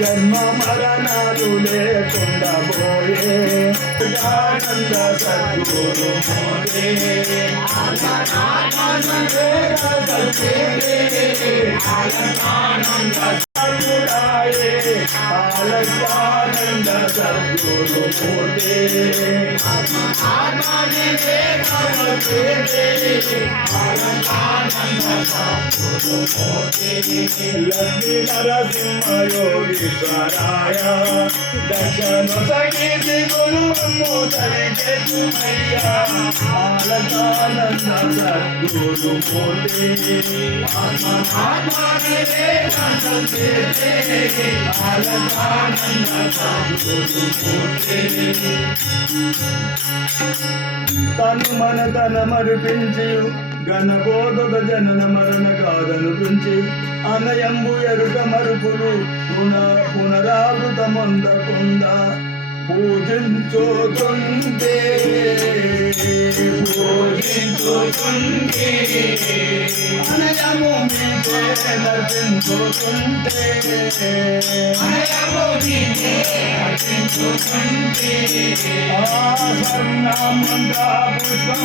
జన్మ మరణాలు లేకుండా పోయే ఆనంద సద్గురుమూర్తి ఆత్మనాథే ఆనంద సద్గురాయే ఆనంద సద్గురుమూర్తి లక్ష్మీ నరసింహ యోగీశ్వరాయ సగీతి తను మన తన మరిపించి గణబోధక జనన మరణ కాదనిపించి అనయంబు ఎరుక మరుపులు పున పునరావృతముందకుండా పూజించుతుంటే పూజించుతుంటే అనయము మీదే నర్పించుతుంటే అనయము మీదే నర్పించుతుంటే ఆ పుష్పం